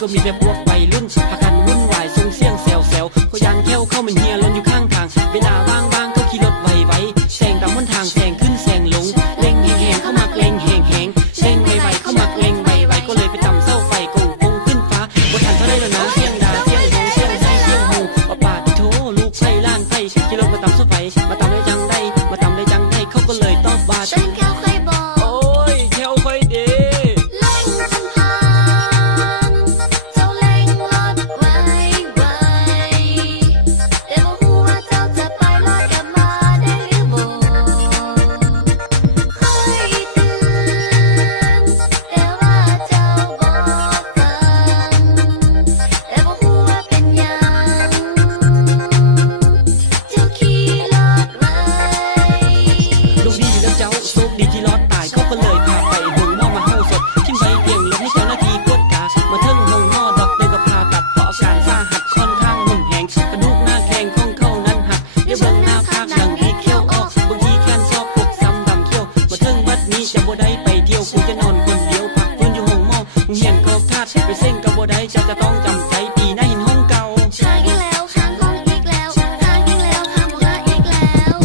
ก็มีแต่พวกวัยรุ่นพากันวุ่นวายส่งเสียงแซวเขายานแก้วเข้ามันเฮียล้นอยู่ข้างทางเวลาว่างก็ขี่รถไวแซงตามบนทางแซงขึ้นแซงลงเล่งแหงเข้ามาเล่งแหงแซงไวเข้ามาเล่งไวก็เลยไปตำเส้าไฟกงขึ้นฟ้าบนทันเท่าไรแล้วนะเสียงดาเสียงหงเสียงไส้เสียงหูป่าที่โถลูกไส้ล้านไฟขี่รถมาตำเส้าไฟมาตำได้จังได้เขาก็เลยตอบบาดไปเส้นกับบัวใดจะต้องจำใจปีหน้าเห็นห้องเก่าค้างอีกแล้วค้างห้องอีกแล้วค้างอีกแล้วค้างบัวอีกแล้ว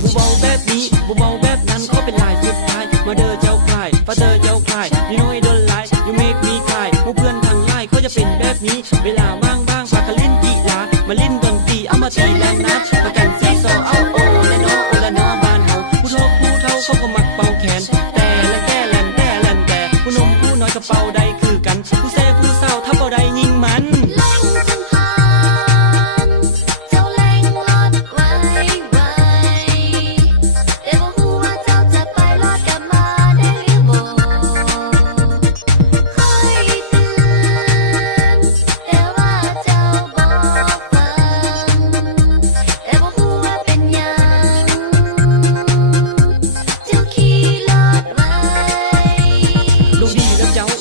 บูเบาแบบนี้บูเบาแบบนั้นเขาเป็นลายสุดท้ายมาเด้อเจ้าคลายฟาเดอร์เจ้าคลายยูโน่โดนไลน์ยูเมกมีคลายมูเพื่อนทางไลน์เขาจะเป็นแบบนี้เวลาว่างพากันเล่นกีฬามาเล่นดนตรีเอามาตีแรงนัดมากันซีซอเอาโอละนอบ้านเฮาผู้เฒ่าเขาก็มักเป่าแขนแต่ผู้หนุ่มผู้น้อยก็เป่าได้คือกันผู้แซ่ผู้เศร้าถ้าเป่าได้ยิงมัน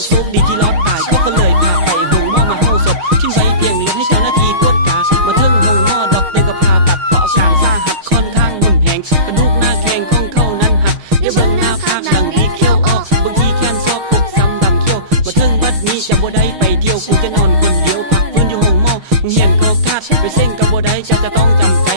โชคดีที่รอดตายเขาก็เลยพาไปหงหม้อมาเข้าศพทิ้งไว้เพียงเลี้ยงให้เจ้าหน้าที่ตรวจกามาถึงหงหม้อดอกเลยก็พาตัดเพราะอาการสาหัสค่อนข้างหุ่นแหงกระดูกหน้าแข้งของเขานั้นหักเดี๋ยวเบิ่งหน้าภาคหลังดีเขี้ยวออกบางทีแขนซอกปกซ้ำดำเขี้ยวมาถึงวัดนี้จะบ่ได้ไปเที่ยวกูจะนอนคนเดียวพักฟื้นอยู่หงหม้อเหียนก็คาดไปเส้นกับบ่ได้จะต้องจำใจ